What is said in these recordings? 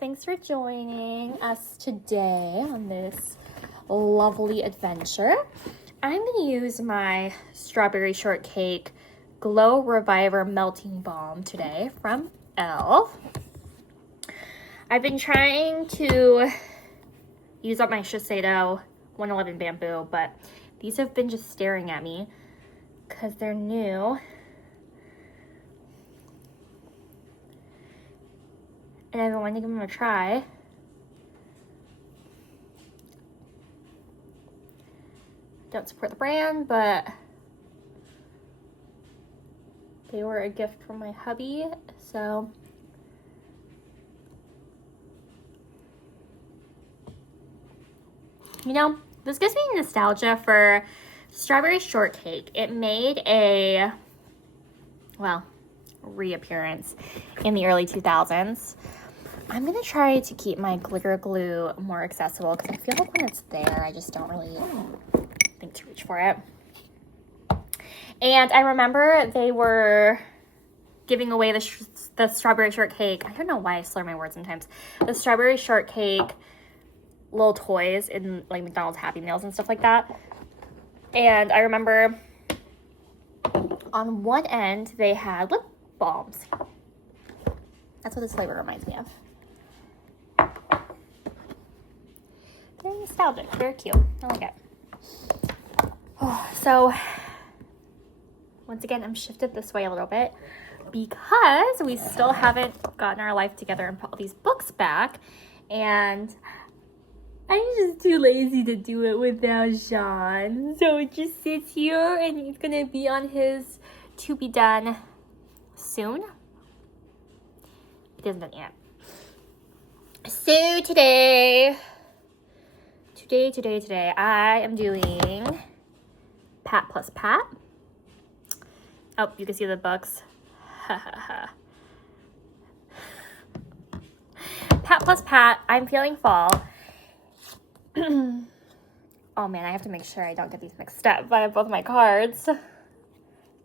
Thanks for joining us today on this lovely adventure. I'm going to use my Strawberry Shortcake Glow Reviver Melting Balm today from e.l.f. I've been trying to use up my Shiseido 111 Bamboo, but these have been just staring at me because they're new. And I've been wanting to give them a try. Don't support the brand, but they were a gift from my hubby, so you know, this gives me nostalgia for Strawberry Shortcake. It made a, well, reappearance in the early 2000s. I'm gonna try to keep my glitter glue more accessible because I feel like when it's there, I just don't really think to reach for it. And I remember they were giving away the Strawberry Shortcake. I don't know why I slur my words sometimes. The Strawberry Shortcake little toys in like McDonald's Happy Meals and stuff like that. And I remember on one end they had lip balms. That's what this flavor reminds me of. Very nostalgic, very cute. I like it. Oh, so once again, I'm shifted this way a little bit because we still haven't gotten our life together and put all these books back, and I'm just too lazy to do it without Sean. So it just sits here and it's gonna be on his to be done soon. It isn't done yet. So today, I am doing Pat plus Pat. Oh, you can see the books. Pat plus Pat. I'm feeling fall. Oh man, I have to make sure I don't get these mixed up. But I have both my cards.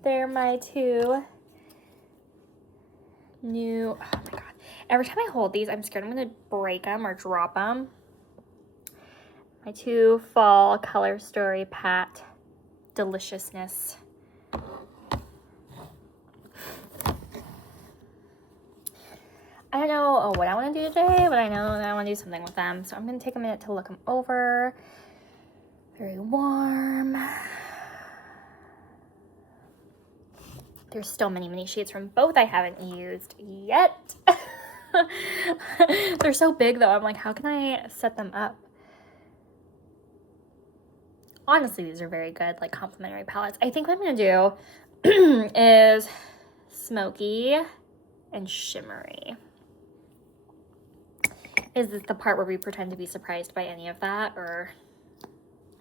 They're my two new. Oh my god. Every time I hold these, I'm scared I'm going to break them or drop them. My two fall Color Story Pat Deliciousness. I don't know what I want to do today, but I know that I want to do something with them. So I'm going to take a minute to look them over. Very warm. There's still many shades from both I haven't used yet. They're so big though. I'm like, how can I set them up? Honestly, these are very good, like complimentary palettes. I think what I'm gonna do is smoky and shimmery. Is this the part where we pretend to be surprised by any of that, or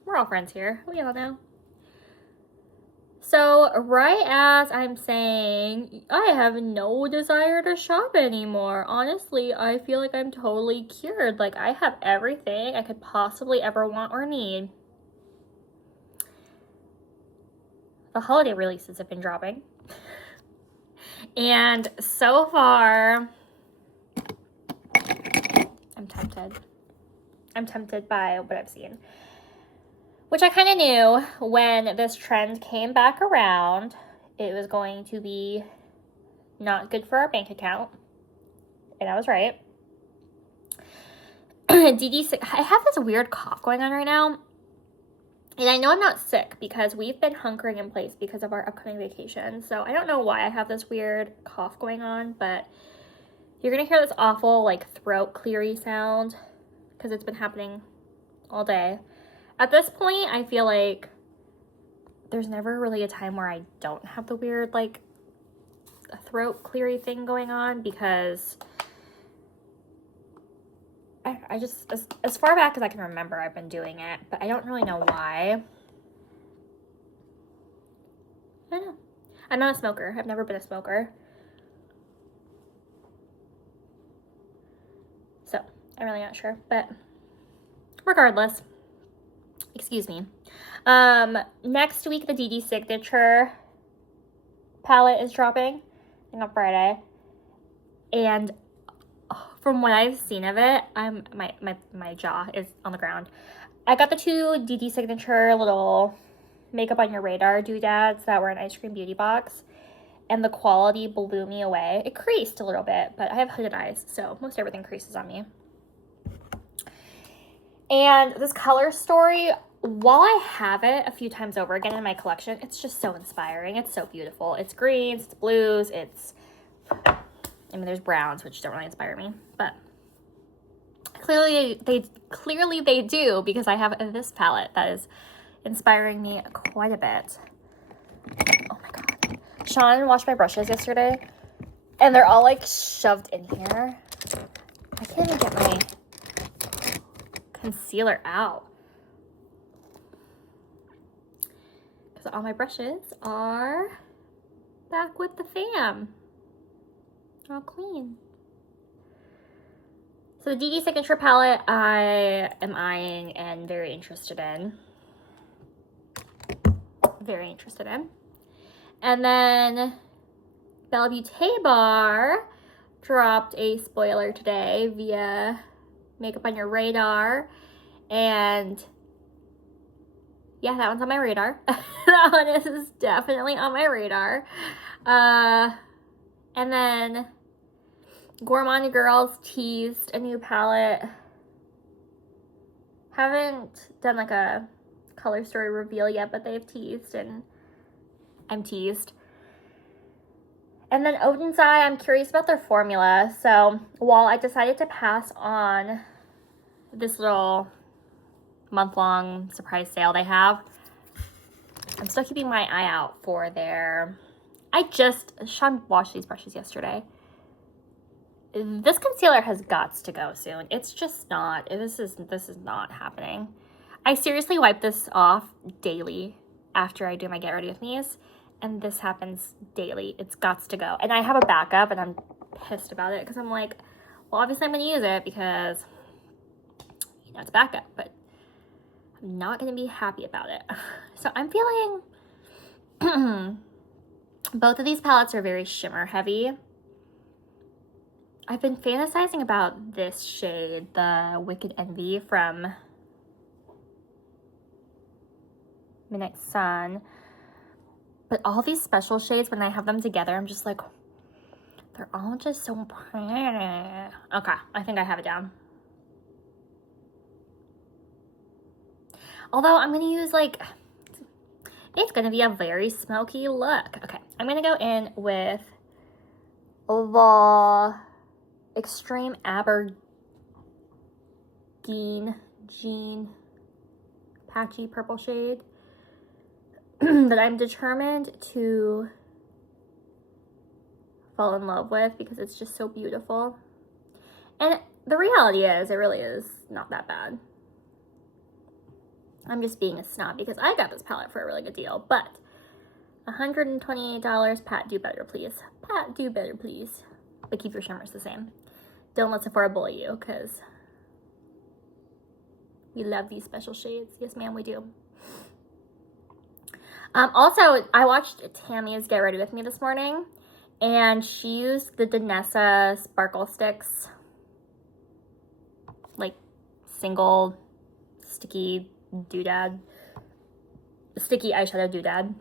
we're all friends here? We all know. So right as I'm saying, I have no desire to shop anymore. Honestly, I feel like I'm totally cured. Like I have everything I could possibly ever want or need. The holiday releases have been dropping. And so far, I'm tempted. I'm tempted by what I've seen. Which I kind of knew when this trend came back around, it was going to be not good for our bank account. And I was right. DD6, I have this weird cough going on right now. And I know I'm not sick because we've been hunkering in place because of our upcoming vacation. So I don't know why I have this weird cough going on, but you're going to hear this awful like throat cleary sound because it's been happening all day. At this point, I feel like there's never really a time where I don't have the weird, like, throat cleary thing going on because I just, as far back as I can remember, I've been doing it, but I don't really know why. I don't know. I'm not a smoker. I've never been a smoker. So, I'm really not sure, but regardless. Excuse me. Next week, the DD Signature palette is dropping, I think on Friday. And oh, from what I've seen of it, my jaw is on the ground. I got the two DD Signature little makeup on your radar doodads that were in Ice Cream Beauty Box, and the quality blew me away. It creased a little bit, but I have hooded eyes, so most everything creases on me. And this Color Story, while I have it a few times over again in my collection, it's just so inspiring. It's so beautiful. It's greens, it's blues, I mean, there's browns, which don't really inspire me, but clearly they do, because I have this palette that is inspiring me quite a bit. Oh my god. Sean washed my brushes yesterday, and they're all like shoved in here. I can't even get my concealer out, because all my brushes are back with the fam. All clean. So the DD Signature palette I am eyeing and very interested in. Very interested in. And then Bella Beauté Bar dropped a spoiler today via Makeup on Your Radar. And yeah, that one's on my radar. That one is definitely on my radar. And then Gourmand Girls teased a new palette. Haven't done like a Color Story reveal yet, but they've teased, and I'm teased. And then Odin's Eye, I'm curious about their formula. So while I decided to pass on this little month-long surprise sale they have, I'm still keeping my eye out for their... Sean washed these brushes yesterday. This concealer has got to go soon. It's just not, this is not happening. I seriously wipe this off daily after I do my Get Ready With Me's, and this happens daily. It's got to go. And I have a backup, and I'm pissed about it, because I'm like, well, obviously I'm going to use it because, you know, it's a backup, but I'm not going to be happy about it. So I'm feeling... Both of these palettes are very shimmer heavy. I've been fantasizing about this shade, the Wicked Envy from Midnight Sun. But all these special shades, when I have them together, I'm just like, they're all just so pretty. Okay, I think I have it down. Although I'm going to use like... It's going to be a very smoky look. Okay, I'm going to go in with the Extreme Aberdeen Jean Patchy Purple shade that I'm determined to fall in love with because it's just so beautiful. And the reality is, it really is not that bad. I'm just being a snob because I got this palette for a really good deal, but $128, Pat, do better, please. Pat, do better, please. But keep your shimmers the same. Don't let Sephora bully you, because we love these special shades. Yes, ma'am, we do. Also, I watched Tammy's Get Ready With Me this morning, and she used the Danessa Sparkle Sticks, like single sticky doodad, sticky eyeshadow doodad.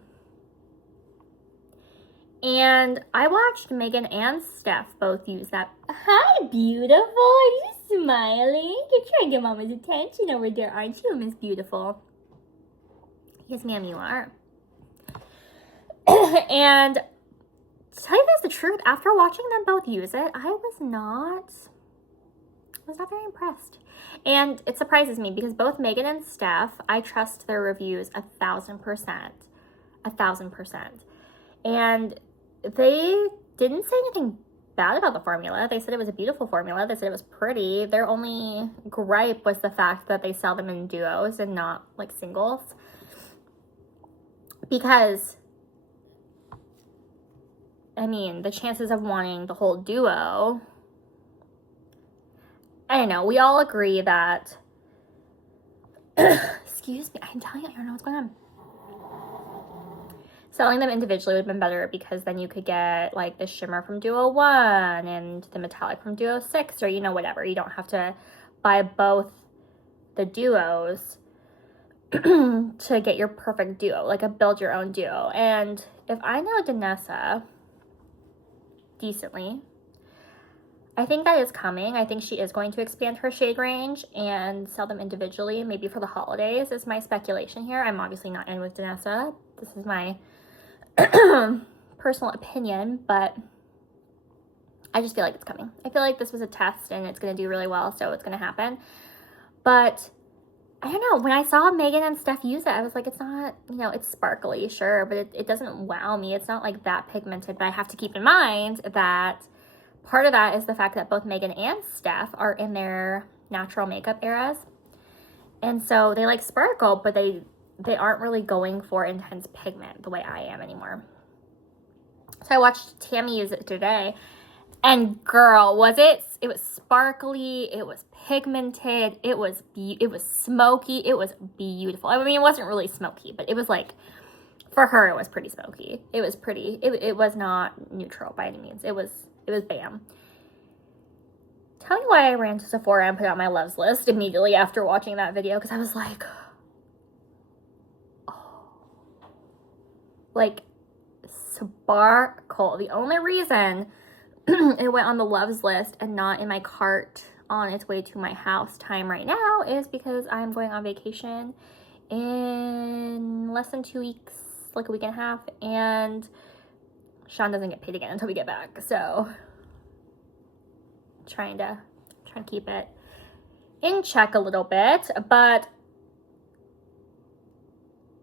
And I watched Megan and Steph both use that. Hi, beautiful. Are you smiling? You're trying to get Mama's attention over there, aren't you, Miss Beautiful? Yes, ma'am, you are. And to tell you guys the truth, after watching them both use it, I was not very impressed. And it surprises me because both Megan and Steph, I trust their reviews 1,000%. 1,000%. And they didn't say anything bad about the formula. They said it was a beautiful formula. They said it was pretty. Their only gripe was the fact that they sell them in duos and not like singles. Because, I mean, the chances of wanting the whole duo, I don't know. We all agree that, excuse me, I'm telling you, I don't know what's going on. Selling them individually would have been better because then you could get like the shimmer from Duo 1 and the metallic from Duo 6 or, you know, whatever. You don't have to buy both the duos to get your perfect duo, like a build your own duo. And if I know Danessa decently, I think that is coming. I think she is going to expand her shade range and sell them individually, maybe for the holidays is my speculation here. I'm obviously not in with Danessa. This is my personal opinion, but I just feel like it's coming. I feel like this was a test and it's going to do really well, so it's going to happen. But I don't know, when I saw Megan and Steph use it, I was like, it's not, you know, it's sparkly, sure, but it doesn't wow me. It's not like that pigmented, but I have to keep in mind that part of that is the fact that both Megan and Steph are in their natural makeup eras. And so they like sparkle, but they aren't really going for intense pigment the way I am anymore. So I watched Tammy use it today, and girl, it was sparkly, it was pigmented, it was smoky, it was beautiful. I mean, it wasn't really smoky, but it was like, for her, it was pretty smoky. It was pretty, it was not neutral by any means. It was bam. Tell me why I ran to Sephora and put out my loves list immediately after watching that video, because I was like, oh, like, sparkle. The only reason it went on the loves list and not in my cart on its way to my house time right now is because I'm going on vacation in less than 2 weeks, like a week and a half, and Sean doesn't get paid again until we get back, so trying to keep it in check a little bit, but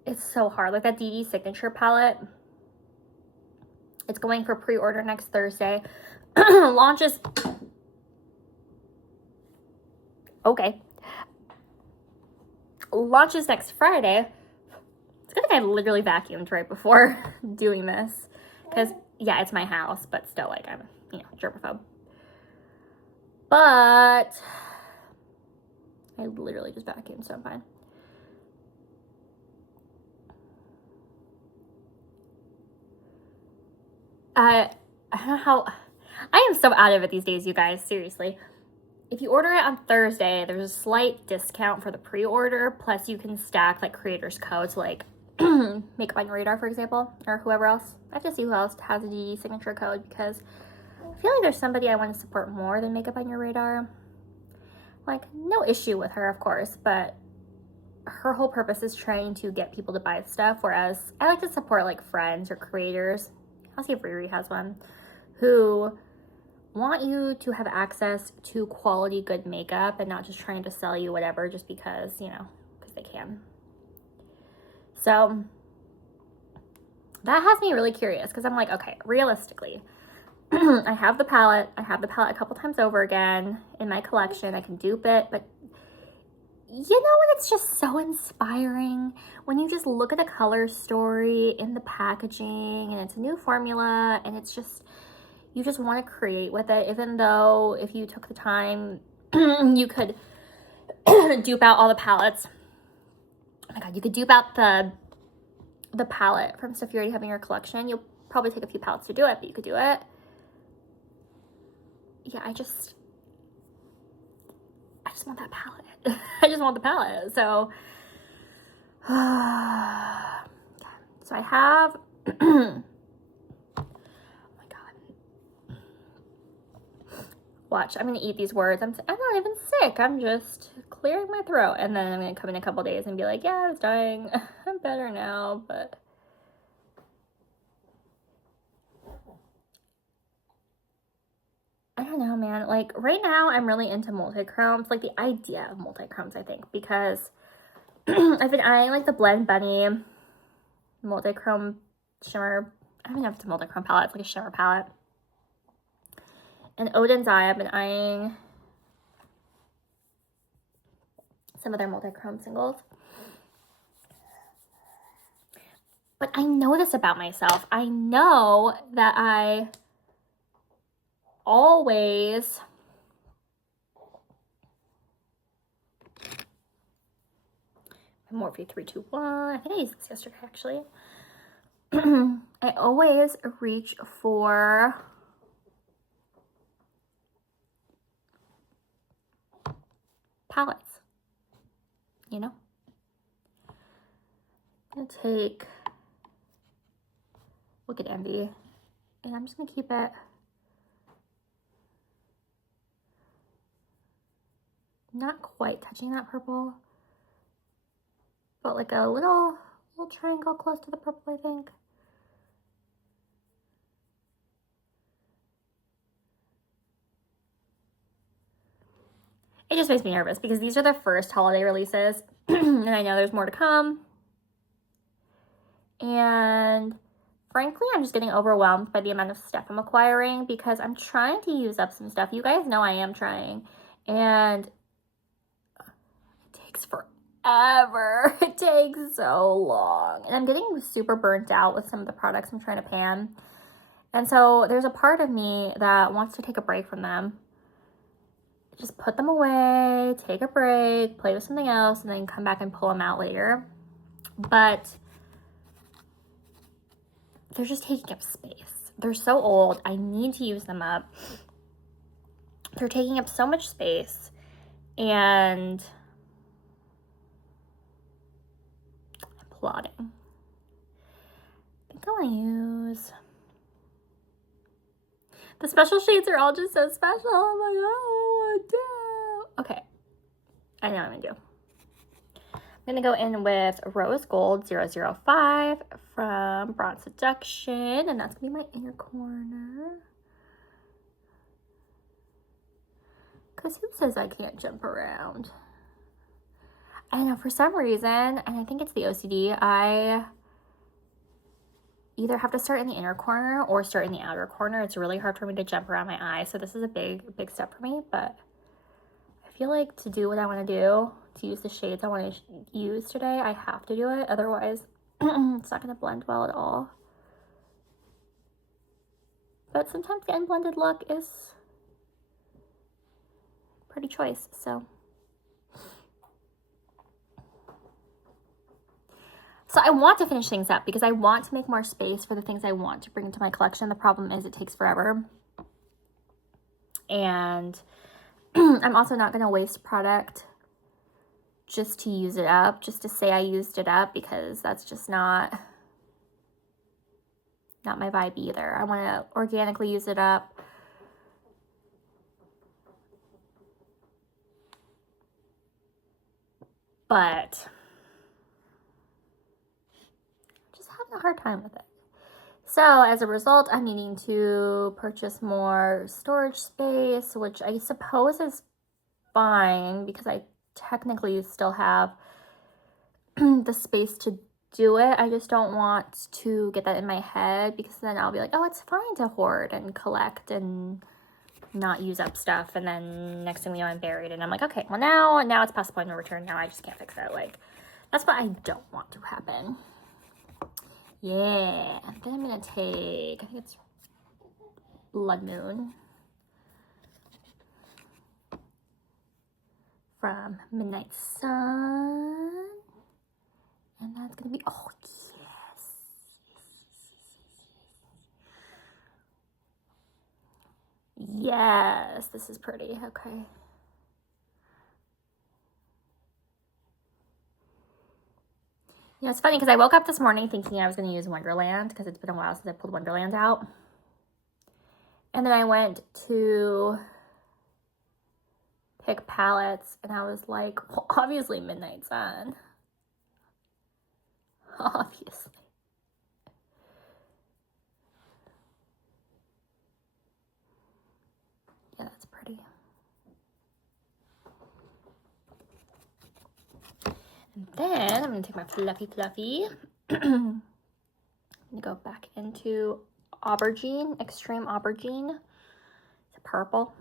it's so hard. Like that DD Signature palette, it's going for pre-order next Thursday. Launches, okay, launches next Friday. It's good that I literally vacuumed right before doing this, because yeah, it's my house, but still, like, I'm, you know, germaphobe. But I literally just vacuumed, so I'm fine. I don't know how, I am so out of it these days, you guys, seriously. If you order it on Thursday, there's a slight discount for the pre-order, plus you can stack like creators codes, like Makeup on Your Radar, for example, or whoever else. I have to see who else has the signature code, because I feel like there's somebody I want to support more than Makeup on Your Radar. Like, no issue with her, of course, but her whole purpose is trying to get people to buy stuff, whereas I like to support like friends or creators. I'll see if Riri has one, who want you to have access to quality good makeup and not just trying to sell you whatever just because, you know, because they can. So that has me really curious, because I'm like, okay, realistically, I have the palette a couple times over again in my collection. I can dupe it, but you know what, it's just so inspiring when you just look at the color story in the packaging and it's a new formula and it's just, you just want to create with it, even though if you took the time, you could dupe out all the palettes. Oh my god, you could dupe out the palette from stuff you already have in your collection. You'll probably take a few palettes to do it, but you could do it. Yeah, I just want that palette. I just want the palette. So, so I have, oh my god. Watch, I'm gonna eat these words. I'm not even sick. I'm just clearing my throat. And then I'm gonna come in a couple days and be like, yeah, I was dying. I'm better now, but I don't know, man. Like, right now, I'm really into multi-chromes. Like, the idea of multi-chromes, I think, because I've been eyeing, like, the Blend Bunny multi-chrome shimmer. I don't even know if it's a multi-chrome palette. It's like a shimmer palette. And Odin's Eye, I've been eyeing some of their multi-chrome singles. But I know this about myself. I know that I always Morphe 321. I think I used this yesterday, actually. I always reach for palettes, you know? I'm gonna take Look at Envy, and I'm just gonna keep it not quite touching that purple, but like a little triangle close to the purple, I think. It just makes me nervous because these are the first holiday releases and I know there's more to come. And frankly, I'm just getting overwhelmed by the amount of stuff I'm acquiring because I'm trying to use up some stuff. You guys know I am trying. And it takes forever. It takes so long. And I'm getting super burnt out with some of the products I'm trying to pan. And so there's a part of me that wants to take a break from them. Just put them away, take a break, play with something else, and then come back and pull them out later. But they're just taking up space. They're so old. I need to use them up. They're taking up so much space. And I'm plotting. I think I want to use... The special shades are all just so special. I'm like, oh, damn. Okay. I know what I'm going to do. I'm going to go in with Rose Gold 005 from Seduction. And that's going to be my inner corner. Because who says I can't jump around? I don't know. For some reason, and I think it's the OCD, I either have to start in the inner corner or start in the outer corner. It's really hard for me to jump around my eye. So this is a big step for me, but I feel like to do what I want to do, to use the shades I want to use today, I have to do it. Otherwise, it's not going to blend well at all. But sometimes the unblended look is pretty choice, so. So I want to finish things up because I want to make more space for the things I want to bring into my collection. The problem is it takes forever. And I'm also not going to waste product just to use it up, just to say I used it up, because that's just not my vibe either. I want to organically use it up. But a hard time with it. So as a result, I'm needing to purchase more storage space, which I suppose is fine because I technically still have the space to do it. I just don't want to get that in my head because then I'll be like, oh, it's fine to hoard and collect and not use up stuff, and then next thing we know I'm buried and I'm like, okay, well now it's past the point of return. Now I just can't fix it. Like, that's what I don't want to happen. Yeah, then I'm going to take, I think it's Blood Moon from Midnight Sun. And that's going to be, oh, yes. Yes, this is pretty. Okay. You know, it's funny because I woke up this morning thinking I was going to use Wonderland because it's been a while since I pulled Wonderland out. And then I went to pick palettes and I was like, well, obviously Midnight Sun. Obviously. Yeah, that's pretty. And then I'm going to take my fluffy. I'm going to go back into Aubergine, Extreme Aubergine. It's purple.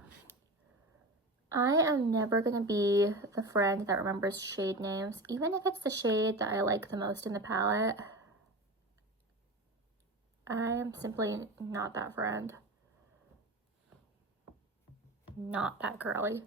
I am never going to be the friend that remembers shade names, even if it's the shade that I like the most in the palette. I am simply not that friend. Not that girly.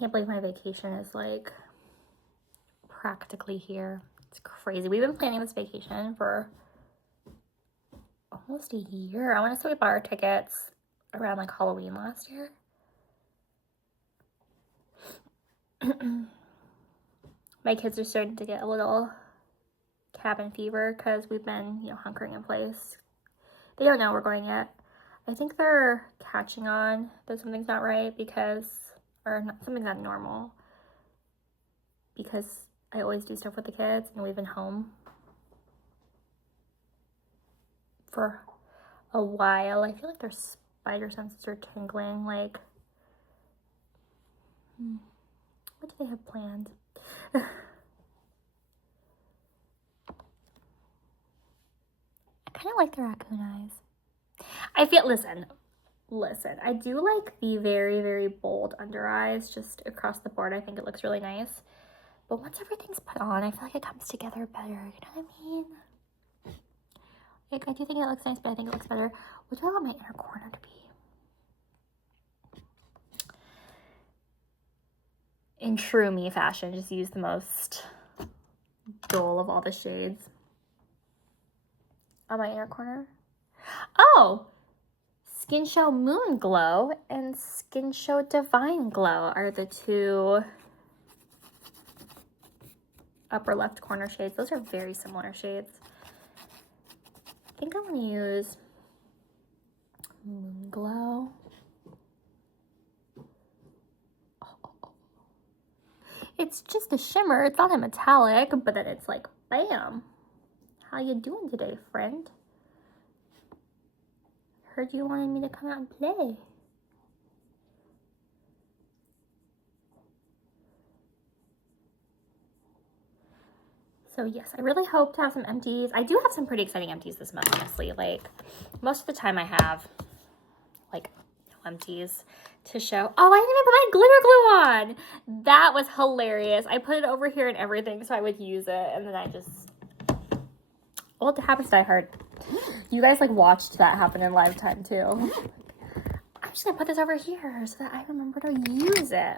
can't believe my vacation is like practically here. It's crazy. We've been planning this vacation for almost a year. I want to say we bought our tickets around like Halloween last year. My kids are starting to get a little cabin fever because we've been, you know, hunkering in place. They don't know we're going yet. I think they're catching on that something's not right because, or not, something's not normal because I always do stuff with the kids and we've been home for a while. I feel like their spider senses are tingling. Like, what do they have planned? I kind of like the raccoon eyes. I feel, listen, I do like the very, very bold under eyes just across the board. I think it looks really nice. But once everything's put on, I feel like it comes together better. You know what I mean? Like, I do think it looks nice, but I think it looks better. What do I want my inner corner to be? In true me fashion, just use the most dull of all the shades on my inner corner. Oh! Skin Show Moon Glow and Skin Show Divine Glow are the two upper left corner shades. Those are very similar shades. I think I'm going to use Moon Glow. It's just a shimmer. It's not a metallic, but then it's like, bam. How you doing today, friend? Heard you wanted me to come out and play. So yes, I really hope to have some empties. I do have some pretty exciting empties this month, honestly. Like, most of the time I have, like, no empties to show. Oh, I didn't even put my glitter glue on. That was hilarious. I put it over here and everything so I would use it. And then I just, what happens, Die Hard? You guys, like, watched that happen in live time, too. I'm just gonna put this over here so that I remember to use it.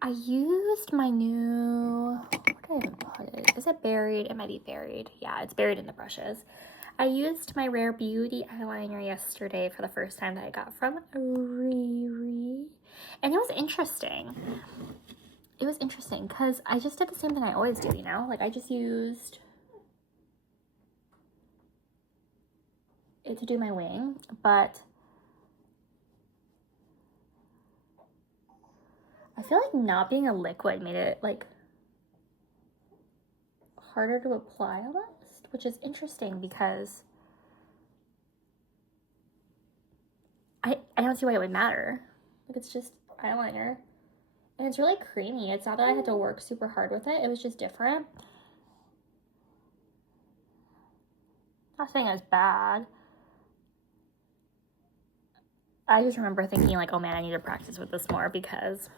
I used my new, where did I put it? Is it buried? It might be buried. Yeah, it's buried in the brushes. I used my Rare Beauty eyeliner yesterday for the first time that I got from Riri. And it was interesting. It was interesting because I just did the same thing I always do, you know? Like, I just used it to do my wing, but I feel like not being a liquid made it, like, harder to apply almost, which is interesting because I don't see why it would matter. Like, it's just eyeliner. And it's really creamy. It's not that I had to work super hard with it. It was just different. Not saying it's bad. I just remember thinking, like, oh man, I need to practice with this more because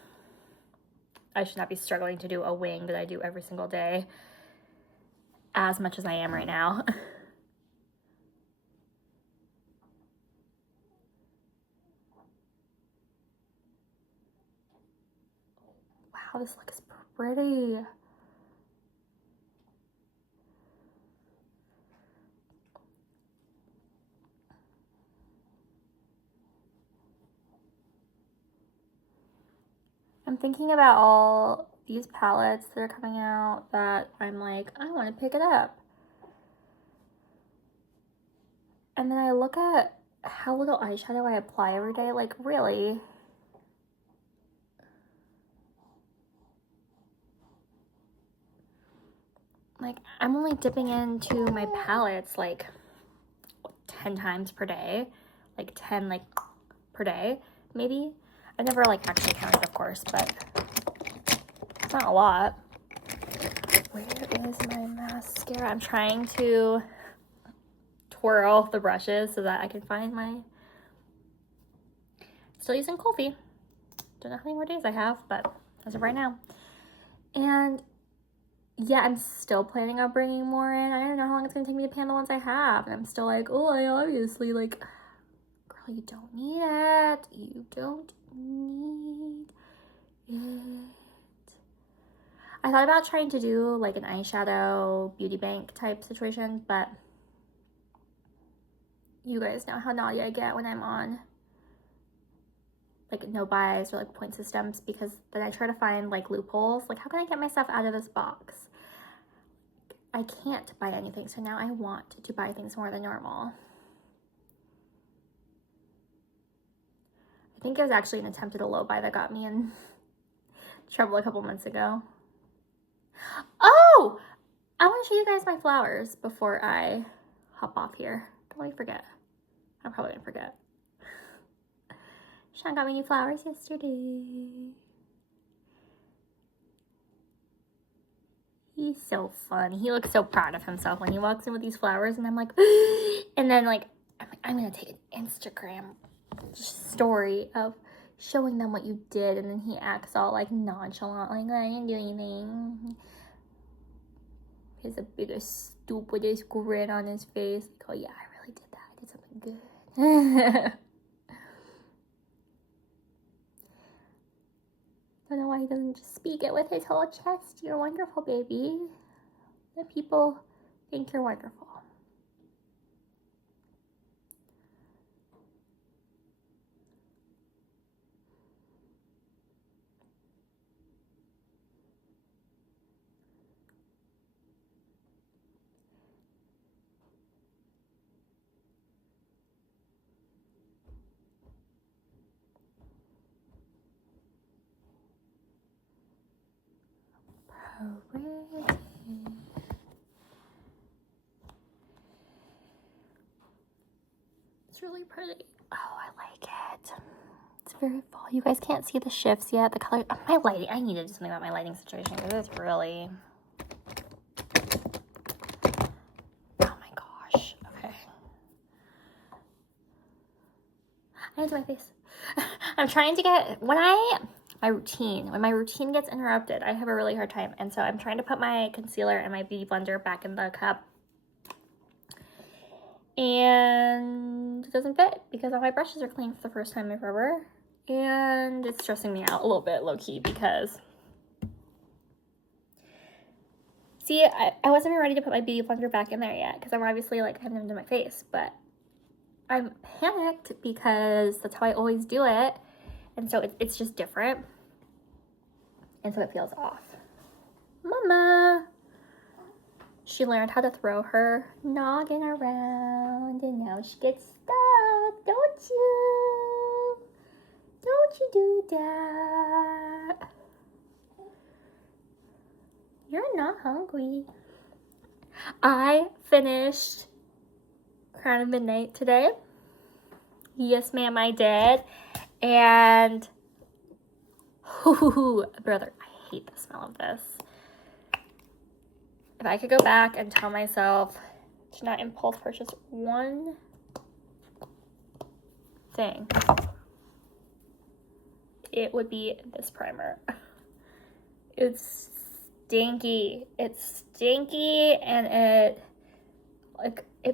I should not be struggling to do a wing that I do every single day as much as I am right now. Wow, this looks pretty. I'm thinking about all these palettes that are coming out that I'm like, I want to pick it up. And then I look at how little eyeshadow I apply every day. Like, really? Like, I'm only dipping into my palettes like 10 times per day. Like 10 like per day, maybe. I never like actually counted, of course, but it's not a lot. Where is my mascara? I'm trying to twirl the brushes so that I can find my, still using Goldi. Don't know how many more days I have, but as of right now. And yeah, I'm still planning on bringing more in. I don't know how long it's gonna take me to pan the ones I have. And I'm still like, oh, I obviously, like, girl, you don't need it. You don't need it. I thought about trying to do like an eyeshadow beauty bank type situation, but you guys know how naughty I get when I'm on like no buys or like point systems, because then I try to find like loopholes. Like, how can I get myself out of this box? I can't buy anything, so now I want to buy things more than normal. I think it was actually an attempt at a low buy that got me in trouble a couple months ago. Oh! I want to show you guys my flowers before I hop off here. Don't let me forget. I'm probably gonna forget. Sean got me new flowers yesterday. He's so fun. He looks so proud of himself when he walks in with these flowers, and I'm like, and then like, I'm gonna take an Instagram story of showing them what you did, and then he acts all like nonchalant, like, I didn't do anything. He has the biggest, stupidest grin on his face. Like, oh yeah, I really did that. I did something good. Don't know why he doesn't just speak it with his whole chest. You're wonderful, baby. The people think you're wonderful. It's really pretty. Oh, I like it. It's very fall. You guys can't see the shifts yet. The color, my lighting. I need to do something about my lighting situation because it's really. Oh my gosh. Okay. I need to do my face. I'm trying to get when my routine gets interrupted, I have a really hard time, and so I'm trying to put my concealer and my beauty blender back in the cup, and it doesn't fit because all my brushes are clean for the first time in forever, and it's stressing me out a little bit low-key because see, I wasn't even ready to put my beauty blender back in there yet because I'm obviously like I haven't even done my face, but I'm panicked because that's how I always do it, and so it's just different. And so it feels off. Mama! She learned how to throw her noggin around, and now she gets stuck. Don't you? Don't you do that. You're not hungry. I finished Crown of Midnight today. Yes, ma'am, I did. And ooh, brother, I hate the smell of this. If I could go back and tell myself to not impulse purchase one thing, it would be this primer. It's stinky. It's stinky, and it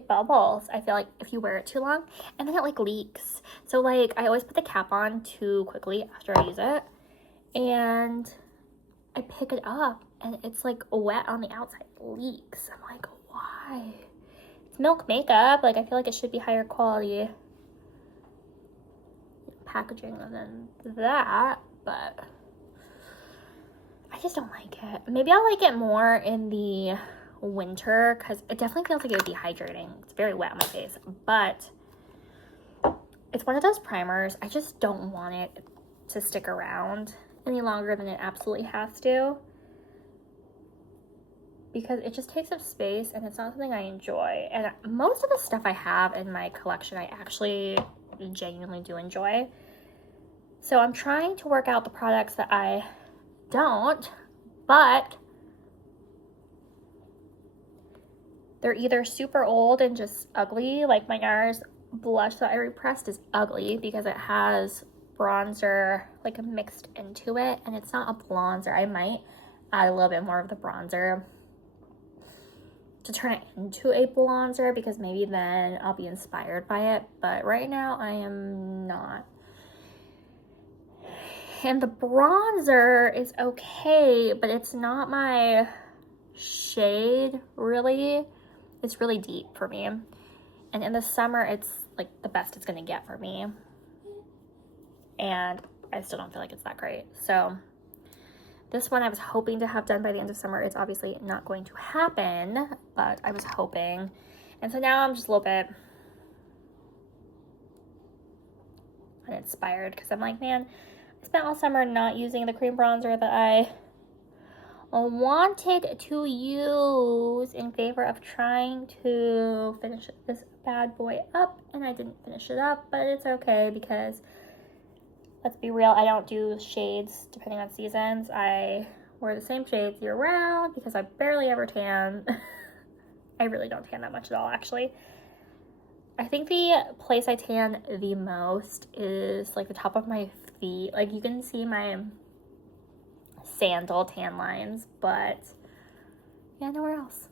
bubbles. I feel like if you wear it too long, and then it like leaks. So like I always put the cap on too quickly after I use it, and I pick it up and it's like wet on the outside, it leaks. I'm like, why? It's Milk makeup. Like, I feel like it should be higher quality packaging than that, but I just don't like it. Maybe I'll like it more in the winter because it definitely feels like it would be hydrating. It's very wet on my face, but it's one of those primers. I just don't want it to stick around any longer than it absolutely has to, because it just takes up space and it's not something I enjoy. And most of the stuff I have in my collection I actually genuinely do enjoy. So I'm trying to work out the products that I don't, but they're either super old and just ugly, like my NARS blush that I repressed is ugly because it has bronzer like mixed into it, and it's not a bronzer. I might add a little bit more of the bronzer to turn it into a bronzer because maybe then I'll be inspired by it. But right now I am not. And the bronzer is okay, but it's not my shade, really. It's really deep for me. And in the summer, it's like the best it's gonna get for me. And I still don't feel like it's that great. So this one I was hoping to have done by the end of summer. It's obviously not going to happen, but I was hoping. And so now I'm just a little bit uninspired because I'm like, man, I spent all summer not using the cream bronzer that I wanted to use in favor of trying to finish this bad boy up, and I didn't finish it up, but it's okay because let's be real, I don't do shades depending on seasons. I wear the same shades year round because I barely ever tan. I really don't tan that much at all, actually. I think the place I tan the most is like the top of my feet. Like you can see my sandal tan lines, but yeah, nowhere else.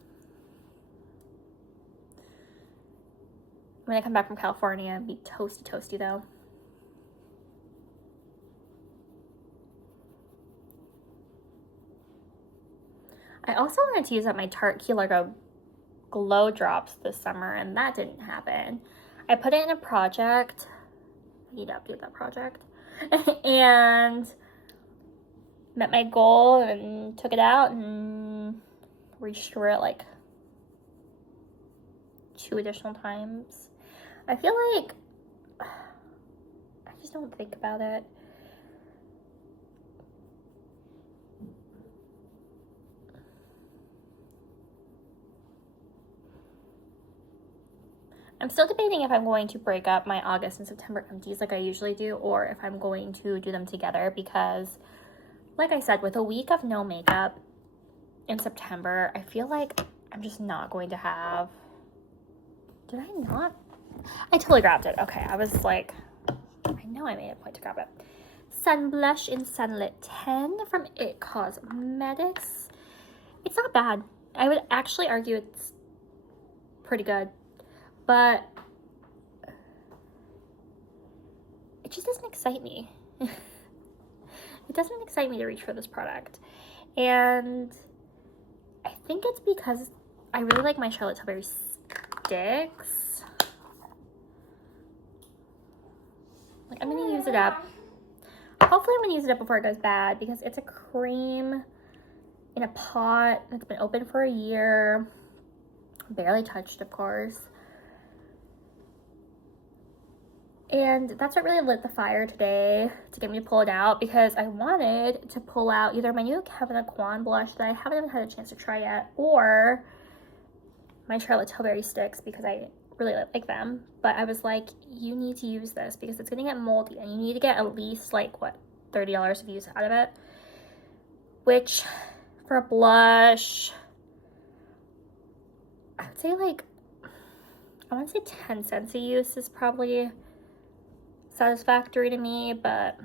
When I come back from California, I'll be toasty though. I also wanted to use up my Tarte Key Largo glow drops this summer, and that didn't happen. I put it in a project. I need to update that project. And met my goal and took it out and reached for it like 2 additional times. I feel like I just don't think about it. I'm still debating if I'm going to break up my August and September empties like I usually do, or if I'm going to do them together because, like I said, with a week of no makeup in September, I feel like I'm just not going to have... Did I not? I totally grabbed it. Okay, I was like... I know I made a point to grab it. Sun Blush in Sunlit 10 from It Cosmetics. It's not bad. I would actually argue it's pretty good. But it just doesn't excite me. It doesn't excite me to reach for this product. And I think it's because I really like my Charlotte Tilbury sticks. Like, I'm going to use it up. Hopefully I'm going to use it up before it goes bad because it's a cream in a pot that's been open for a year. Barely touched, of course. And that's what really lit the fire today to get me to pull it out, because I wanted to pull out either my new Kevin Aquan blush that I haven't even had a chance to try yet, or my Charlotte Tilbury sticks because I really like them. But I was like, you need to use this because it's going to get moldy and you need to get at least like, what, $30 of use out of it. Which, for a blush, I would say like, I want to say 10 cents a use is probably satisfactory to me, but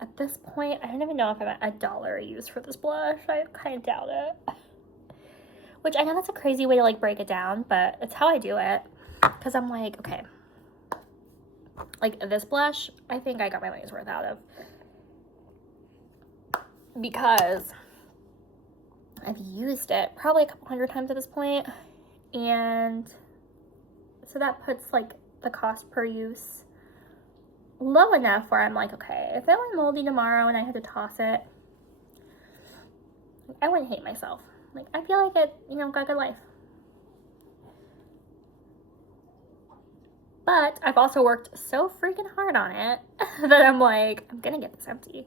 at this point I don't even know if I'm at $1 a use for this blush. I kind of doubt it, which I know that's a crazy way to like break it down, but it's how I do it because I'm like, okay, like this blush I think I got my money's worth out of because I've used it probably a couple hundred times at this point, and so that puts like the cost per use low enough where I'm like, okay, if it went moldy tomorrow and I had to toss it, I wouldn't hate myself. Like, I feel like it, you know, got a good life. But I've also worked so freaking hard on it that I'm like, I'm gonna get this empty.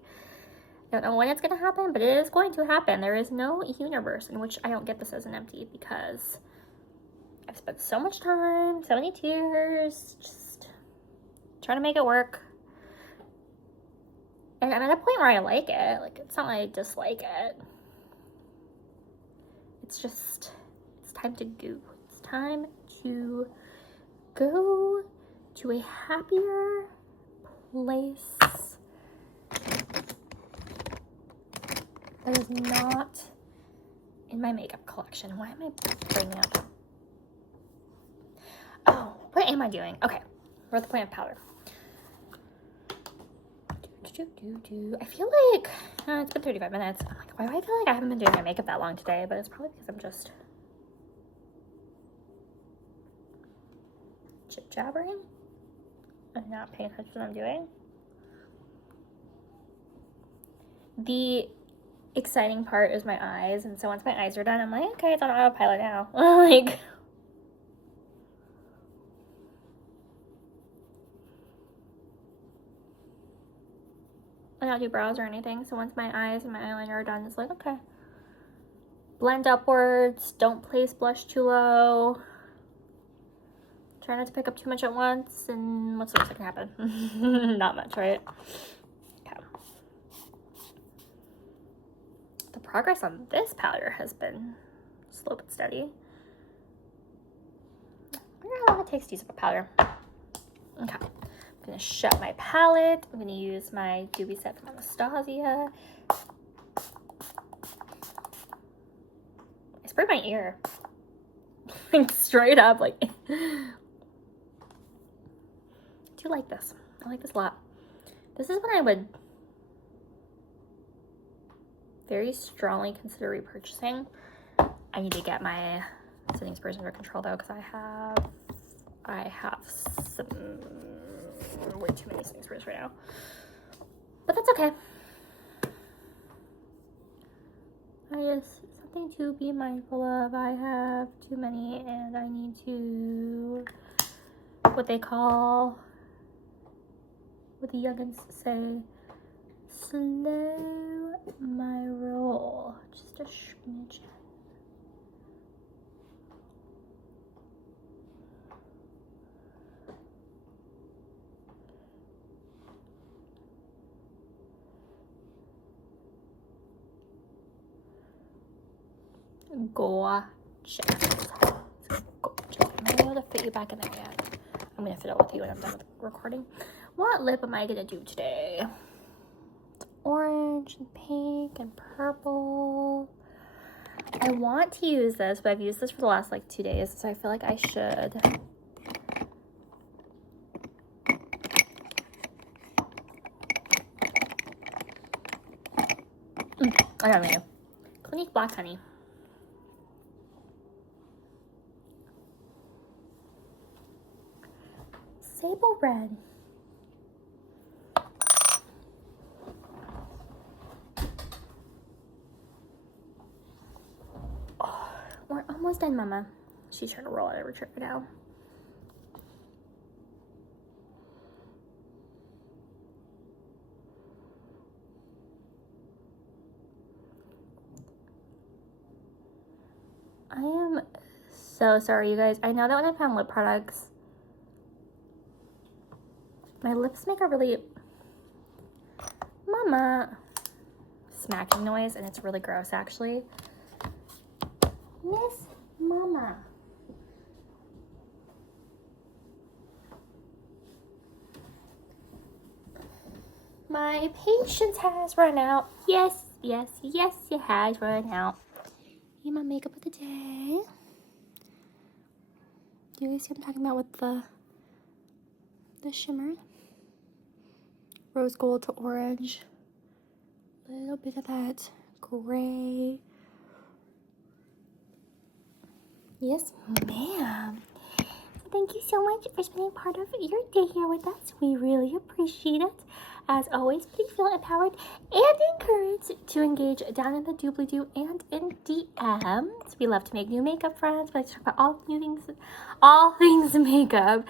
I don't know when it's gonna happen, but it is going to happen. There is no universe in which I don't get this as an empty because I've spent so much time, so many tears, just trying to make it work. And I'm at a point where I like it. Like, it's not like I dislike it. It's just, it's time to go. It's time to go to a happier place that is not in my makeup collection. Why am I bringing up? Oh, what am I doing? Okay, where's the point of powder? I feel like it's been 35 minutes. I'm like, why do I feel like I haven't been doing my makeup that long today? But it's probably because I'm just chit-jabbering and not paying attention to what I'm doing. The exciting part is my eyes, and so once my eyes are done, I'm like, okay, it's on autopilot now. Like, I don't do brows or anything, so once my eyes and my eyeliner are done, it's like, okay. Blend upwards, don't place blush too low. Try not to pick up too much at once, and what's the worst that can happen? Not much, right? Okay. The progress on this powder has been slow but steady. I wonder how long it takes to use up a powder. Okay. I'm going to shut my palette. I'm going to use my Dewy set from Anastasia. I sprayed my ear. Like, straight up, like... I do like this. I like this a lot. This is when I would very strongly consider repurchasing. I need to get my setting sprays under control though, because I have some way too many setting sprays right now. But that's okay. Something to be mindful of. I have too many and I need to, what they call, what the youngins say, slow my roll. Just a smidge. Gorgeous. Gorgeous. I'm not able to fit you back in there yet. I'm gonna fit it with you when I'm done with recording. What lip am I gonna do today? It's orange and pink and purple. I want to use this, but I've used this for the last like 2 days, so I feel like I should. I got a menu. Clinique Black Honey. Sable Red. Oh, we're almost done, Mama. She's trying to roll out every trip now. I am so sorry, you guys. I know that when I found lip products, my lips make a really Mama smacking noise, and it's really gross, actually. Miss Mama. My patience has run out. Yes, yes, yes, it has run out. Need my makeup of the day. Do you guys see what I'm talking about with the shimmer? Rose gold to orange. A little bit of that gray. Yes, ma'am. Thank you so much for spending part of your day here with us. We really appreciate it. As always, please feel empowered and encouraged to engage down in the doobly-doo and in DMs. We love to make new makeup friends. We like to talk about all things makeup.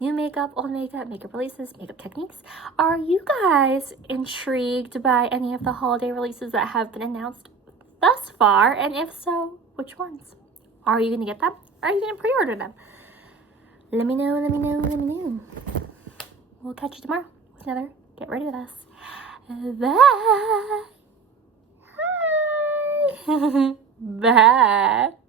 New makeup, old makeup, makeup releases, makeup techniques. Are you guys intrigued by any of the holiday releases that have been announced thus far? And if so, which ones? Are you going to get them? Are you going to pre-order them? Let me know, let me know, let me know. We'll catch you tomorrow with another Get Ready With Us. Bye. Hi. Bye.